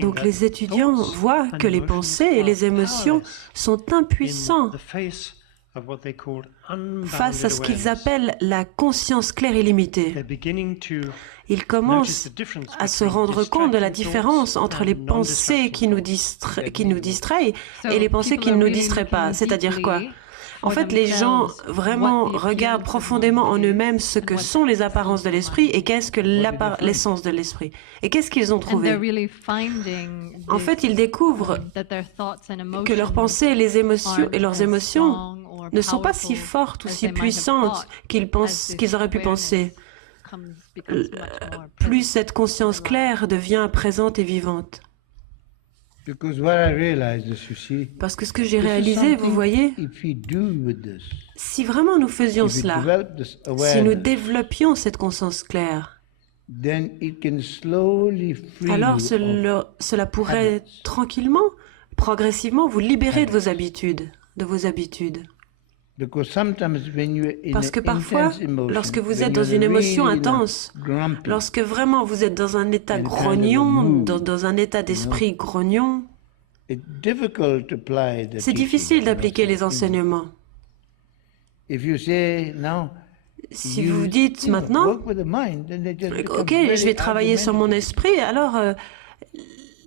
Donc les étudiants voient que les pensées et les émotions sont impuissants face à ce qu'ils appellent la conscience claire illimitée. Ils commencent à se rendre compte de la différence entre les pensées qui nous distraient et les pensées qui ne nous distraient pas. C'est-à-dire quoi? En fait, les gens vraiment regardent profondément en eux-mêmes ce que sont les apparences de l'esprit et qu'est-ce que l'essence de l'esprit. Et qu'est-ce qu'ils ont trouvé? En fait, ils découvrent que leurs pensées et leurs émotions ne sont pas si fortes ou si puissantes qu'ils auraient pu penser. Plus cette conscience claire devient présente et vivante. Parce que ce que j'ai réalisé, vous voyez, si vraiment nous faisions cela, si nous développions cette conscience claire, alors cela pourrait tranquillement, progressivement vous libérer de vos habitudes, Parce que parfois, lorsque vous êtes dans une émotion intense, lorsque vraiment vous êtes dans un état grognon, dans un état d'esprit grognon, c'est difficile d'appliquer les enseignements. Si vous dites maintenant, ok, je vais travailler sur mon esprit, alors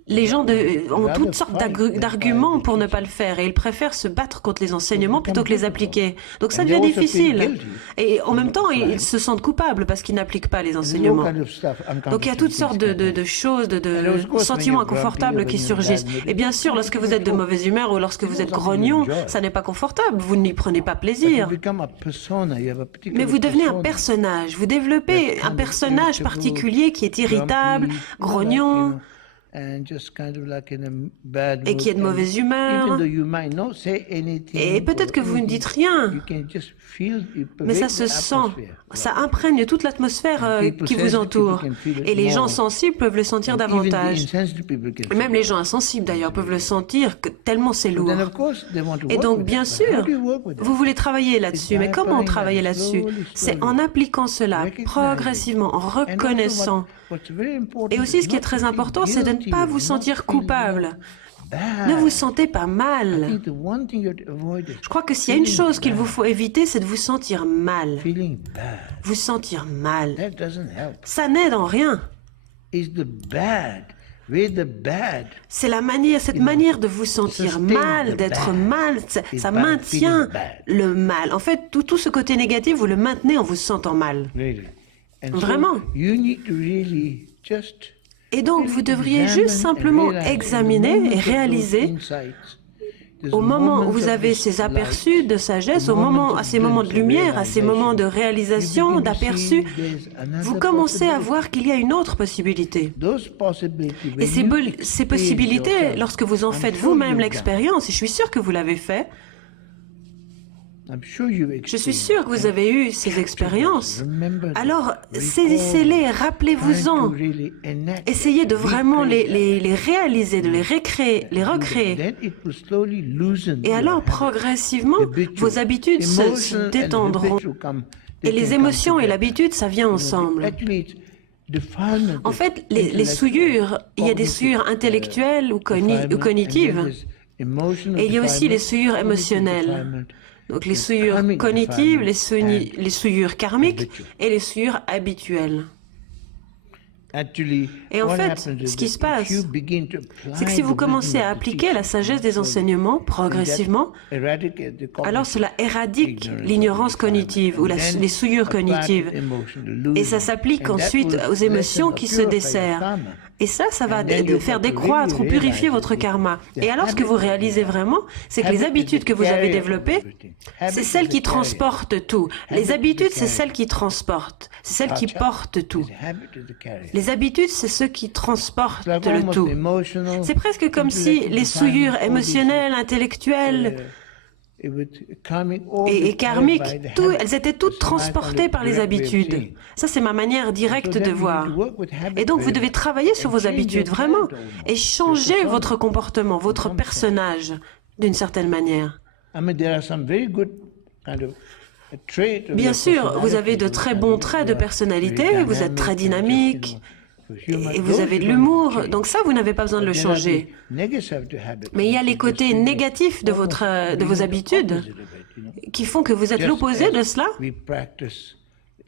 les gens ont toutes sortes d'arguments pour ne pas le faire et ils préfèrent se battre contre les enseignements plutôt que les appliquer. Donc ça devient difficile. Et en même temps, ils se sentent coupables parce qu'ils n'appliquent pas les enseignements. Donc il y a toutes sortes de choses, de sentiments inconfortables qui surgissent. Et bien sûr, lorsque vous êtes de mauvaise humeur ou lorsque vous êtes grognon, ça n'est pas confortable, vous n'y prenez pas plaisir. Mais vous devenez un personnage, vous développez un personnage particulier qui est irritable, grognon, et qui est de mauvaise humeur, et peut-être que vous ne dites rien, mais ça se sent, ça imprègne toute l'atmosphère qui vous entoure, et les gens sensibles peuvent le sentir davantage. Même les gens insensibles d'ailleurs peuvent le sentir tellement c'est lourd. Et donc bien sûr, vous voulez travailler là-dessus, mais comment travailler là-dessus? C'est en appliquant cela progressivement, en reconnaissant. Et aussi, ce qui est très important, c'est de ne pas vous sentir coupable. Ne vous sentez pas mal. Je crois que s'il y a une chose qu'il vous faut éviter, c'est de vous sentir mal. Vous sentir mal. Ça n'aide en rien. C'est cette manière de vous sentir mal, d'être mal, ça maintient le mal. En fait, tout ce côté négatif, vous le maintenez en vous sentant mal. Vraiment. Et donc, vous devriez juste simplement examiner et réaliser, au moment où vous avez ces aperçus de sagesse, à ces moments de lumière, à ces moments de réalisation, d'aperçu, vous commencez à voir qu'il y a une autre possibilité. Et ces possibilités, lorsque vous en faites vous-même l'expérience, et je suis sûr que vous l'avez fait, je suis sûr que vous avez eu ces expériences. Alors, saisissez-les, rappelez-vous-en. Essayez de vraiment les réaliser, de les recréer. Et alors, progressivement, vos habitudes se détendront. Et les émotions et l'habitude, ça vient ensemble. En fait, les souillures, il y a des souillures intellectuelles ou cognitives. Et il y a aussi les souillures émotionnelles. Donc les souillures cognitives, les souillures karmiques et les souillures habituelles. Et en fait, ce qui se passe, c'est que si vous commencez à appliquer la sagesse des enseignements progressivement, alors cela éradique l'ignorance cognitive ou les souillures cognitives. Et ça s'applique ensuite aux émotions qui se desserrent. Et ça va faire décroître ou purifier votre karma. Et alors, ce que vous réalisez vraiment, c'est que les habitudes que vous avez développées, c'est celles qui transportent tout. Les habitudes, c'est celles qui transportent. C'est celles qui portent tout. Les habitudes, c'est ceux qui transportent le tout. C'est presque comme si les souillures émotionnelles, intellectuelles et karmiques, elles étaient toutes transportées par les habitudes. Ça, c'est ma manière directe de voir. Et donc, vous devez travailler sur vos habitudes, vraiment, et changer votre comportement, votre personnage, d'une certaine manière. Bien sûr, vous avez de très bons traits de personnalité, vous êtes très dynamique, et vous avez de l'humour, donc ça, vous n'avez pas besoin de le changer. Mais il y a les côtés négatifs de vos habitudes qui font que vous êtes l'opposé de cela.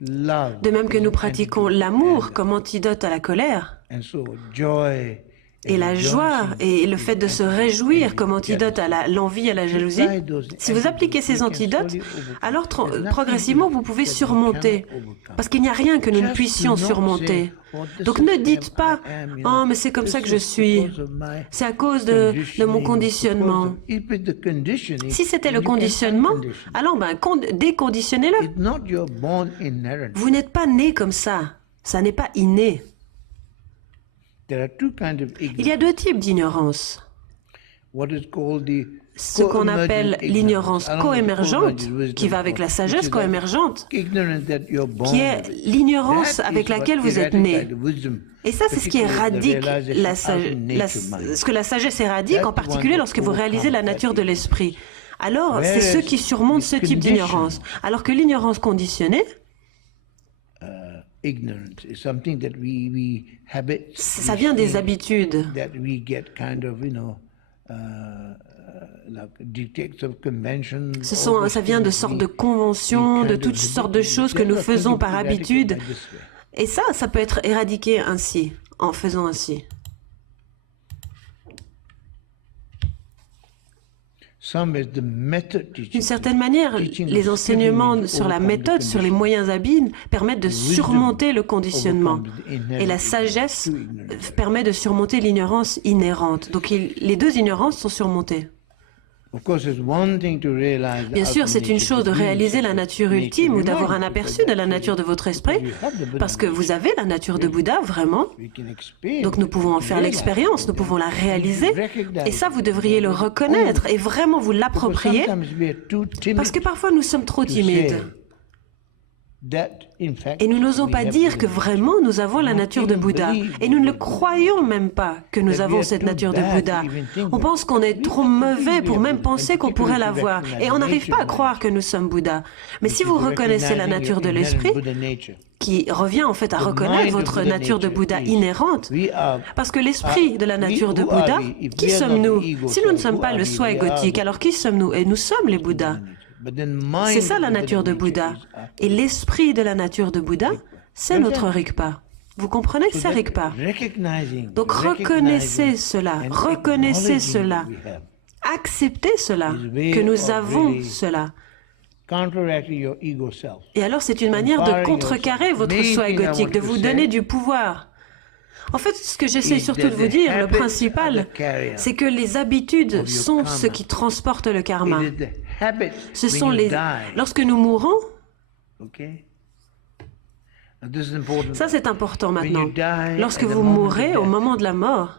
De même que nous pratiquons l'amour comme antidote à la colère, et la joie et le fait de se réjouir comme antidote à l'envie et à la jalousie, si vous appliquez ces antidotes, alors progressivement vous pouvez surmonter. Parce qu'il n'y a rien que nous ne puissions surmonter. Donc ne dites pas « Oh, mais c'est comme ça que je suis. C'est à cause de mon conditionnement. » Si c'était le conditionnement, alors déconditionnez-le. Vous n'êtes pas né comme ça. Ça n'est pas inné. Il y a deux types d'ignorance. Ce qu'on appelle l'ignorance coémergente, qui va avec la sagesse coémergente, qui est l'ignorance avec laquelle vous êtes né. Et ça, c'est ce qui éradique ce que la sagesse éradique, en particulier lorsque vous réalisez la nature de l'esprit. Alors, c'est ceux qui surmontent ce type d'ignorance. Alors que l'ignorance conditionnée, ça vient des habitudes. Ça vient de sortes de conventions, de toutes sortes de choses que nous faisons par habitude. Et ça peut être éradiqué ainsi, en faisant ainsi. D'une certaine manière, les enseignements sur la méthode, sur les moyens habiles, permettent de surmonter le conditionnement. Et la sagesse permet de surmonter l'ignorance inhérente. Donc les deux ignorances sont surmontées. Bien sûr, c'est une chose de réaliser la nature ultime ou d'avoir un aperçu de la nature de votre esprit, parce que vous avez la nature de Bouddha, vraiment. Donc nous pouvons en faire l'expérience, nous pouvons la réaliser, et ça, vous devriez le reconnaître et vraiment vous l'approprier, parce que parfois nous sommes trop timides. Et nous n'osons pas dire que vraiment nous avons la nature de Bouddha. Et nous ne le croyons même pas que nous avons cette nature de Bouddha. On pense qu'on est trop mauvais pour même penser qu'on pourrait l'avoir. Et on n'arrive pas à croire que nous sommes Bouddha. Mais si vous reconnaissez la nature de l'esprit, qui revient en fait à reconnaître votre nature de Bouddha inhérente, parce que l'esprit de la nature de Bouddha, qui sommes-nous? Si nous ne sommes pas le soi égotique, alors qui sommes-nous? Et nous sommes les Bouddhas. C'est ça la nature de Bouddha. Et l'esprit de la nature de Bouddha, c'est notre Rigpa. Vous comprenez? C'est Rigpa. Donc reconnaissez cela, acceptez cela, que nous avons cela. Et alors c'est une manière de contrecarrer votre soi égotique, de vous donner du pouvoir. En fait, ce que j'essaie surtout de vous dire, le principal, c'est que les habitudes sont ce qui transporte le karma. Ce sont lorsque nous mourons, ça c'est important maintenant, lorsque vous mourrez au moment de la mort,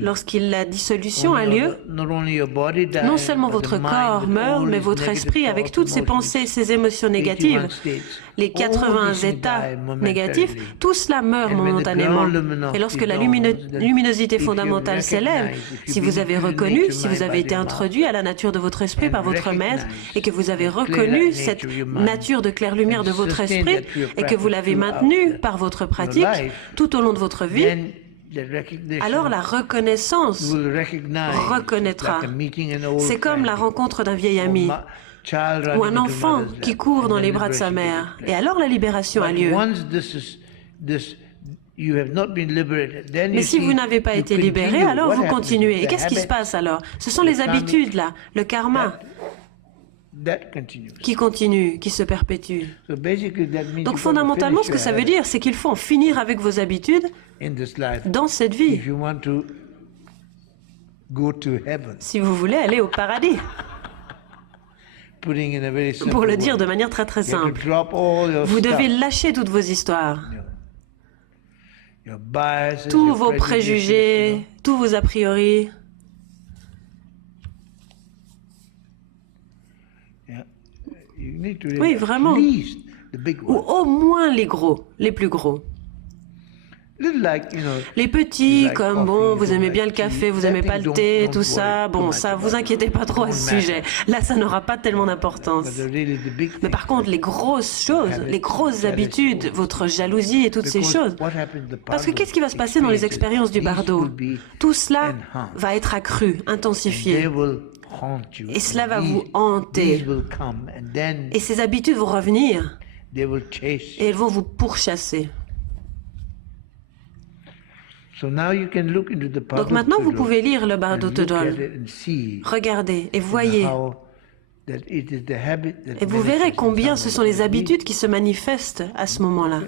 lorsqu'il la dissolution a lieu, non seulement votre corps meurt, mais votre esprit, avec toutes ses pensées, ses émotions négatives, les 80 états négatifs, tout cela meurt momentanément. Et lorsque la luminosité fondamentale s'élève, si vous avez reconnu, si vous avez été introduit à la nature de votre esprit par votre maître, et que vous avez reconnu cette nature de claire-lumière de votre esprit, et que vous l'avez maintenue par votre pratique tout au long de votre vie, alors la reconnaissance reconnaîtra. C'est comme la rencontre d'un vieil ami ou un enfant qui court dans les bras de sa mère. Et alors la libération a lieu. Mais si vous n'avez pas été libéré, alors vous continuez. Et qu'est-ce qui se passe alors? Ce sont les habitudes là, le karma qui continue, qui se perpétue. Donc fondamentalement, ce que ça veut dire, c'est qu'il faut en finir avec vos habitudes dans cette vie, si vous voulez aller au paradis. Pour le dire de manière très très simple, vous devez lâcher toutes vos histoires, tous vos préjugés, tous vos a priori. Oui, vraiment. Ou au moins les gros, les plus gros. Les petits, comme bon, vous aimez bien le café, vous aimez pas le thé, tout ça, bon, ça, vous inquiétez pas trop à ce sujet. Là, ça n'aura pas tellement d'importance. Mais par contre, les grosses choses, les grosses habitudes, votre jalousie et toutes ces choses. Parce que qu'est-ce qui va se passer dans les expériences du bardo? Tout cela va être accru, intensifié. Et cela va vous hanter. Et ces habitudes vont revenir. Et elles vont vous pourchasser. Donc maintenant, vous pouvez lire le Bardo Todol. Regardez et voyez. Et vous verrez combien ce sont les habitudes qui se manifestent à ce moment-là,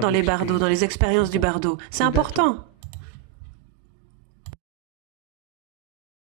dans les bardos, dans les expériences du bardo. C'est important.